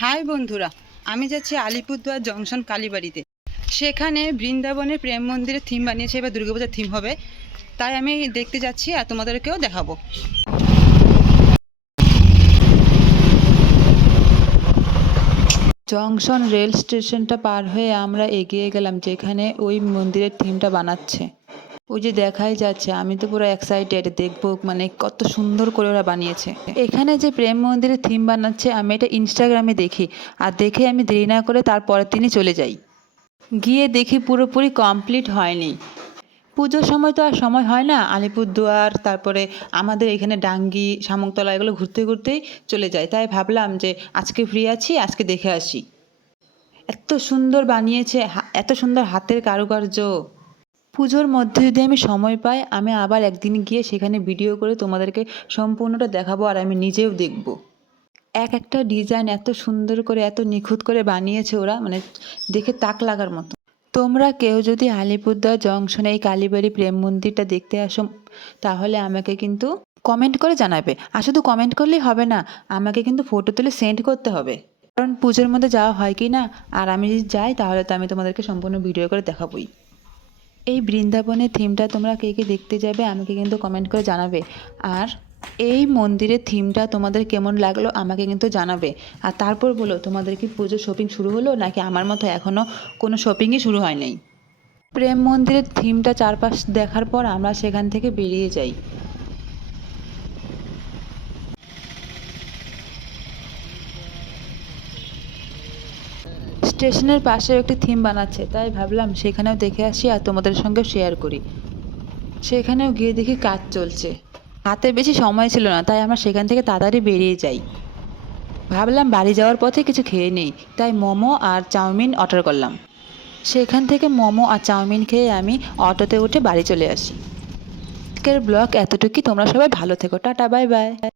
High বন্ধুরা, আমি যাচ্ছি আলিপুরদুয়ার জংশন কালীবাড়িতে। সেখানে বৃন্দাবনের প্রেম মন্দিরের থিম বানিয়েছে, এবার দুর্গাপূজার থিম হবে, তাই আমি দেখতে যাচ্ছি আর তোমাদেরকেও দেখাবো। জংশন রেল স্টেশনটা পার হয়ে আমরা এগিয়ে গেলাম যেখানে ওই মন্দিরের থিমটা বানাচ্ছে। ওই যে দেখাই যাচ্ছে, আমি তো পুরো এক্সাইটেড দেখবো, মানে কত সুন্দর করে ওরা বানিয়েছে। এখানে যে প্রেম মন্দিরের থিম বানাচ্ছে আমি এটা ইনস্টাগ্রামে দেখি, আর দেখে আমি দেরি না করে তারপরের দিনই চলে যাই। গিয়ে দেখি পুরোপুরি কমপ্লিট হয়নি। পুজোর সময় তো আর সময় হয় না, আলিপুরদুয়ার তারপরে আমাদের এখানে ডাঙ্গি শামুকতলা এগুলো ঘুরতে ঘুরতেই চলে যায়, তাই ভাবলাম যে আজকে ফ্রি আছি, আজকে দেখে আসি। এত সুন্দর বানিয়েছে, এত সুন্দর হাতের কারুকার্য। পুজোর মধ্যে যদি আমি সময় পাই আমি আবার একদিন গিয়ে সেখানে ভিডিও করে তোমাদেরকে সম্পূর্ণটা দেখাবো, আর আমি নিজেও দেখব। এক একটা ডিজাইন এত সুন্দর করে এত নিখুঁত করে বানিয়েছে ওরা, মানে দেখে তাক লাগার মতো। তোমরা কেউ যদি আলিপুরদুয়ার জংশনে এই কালীবাড়ি প্রেম মন্দিরটা দেখতে আসো তাহলে আমাকে কিন্তু কমেন্ট করে জানাবে। আর শুধু কমেন্ট করলেই হবে না, আমাকে কিন্তু ফটো তুলে সেন্ড করতে হবে, কারণ পুজোর মধ্যে যাওয়া হয় কি না। আর আমি যদি যাই তাহলে তো আমি তোমাদেরকে সম্পূর্ণ ভিডিও করে দেখাবোই। এই বৃন্দাবনের থিমটা তোমরা কে কে দেখতে যাবে আমাকে কিন্তু কমেন্ট করে জানাবে। আর এই মন্দিরের থিমটা তোমাদের কেমন লাগলো আমাকে কিন্তু জানাবে। আর তারপর বলো, তোমাদের কি পুজোর শপিং শুরু হলো নাকি আমার মতো এখনও কোনো শপিংই শুরু হয় নাই। প্রেম মন্দিরের থিমটা চারপাশ দেখার পর আমরা সেখান থেকে বেরিয়ে যাই। স্টেশনের পাশেও একটি থিম বানাচ্ছে, তাই ভাবলাম সেখানেও দেখে আসি আর তোমাদের সঙ্গে শেয়ার করি। সেখানেও গিয়ে দেখি কাজ চলছে, হাতে বেশি সময় ছিল না, তাই আমরা সেখান থেকে তাড়াতাড়ি বেরিয়ে যাই। ভাবলাম বাড়ি যাওয়ার পথে কিছু খেয়ে নেই, তাই মোমো আর চাউমিন অর্ডার করলাম। সেখান থেকে মোমো আর চাউমিন খেয়ে আমি অটোতে উঠে বাড়ি চলে আসি। আজকের ব্লগ এতটুকুই, তোমরা সবাই ভালো থেকো, টাটা বাই বাই।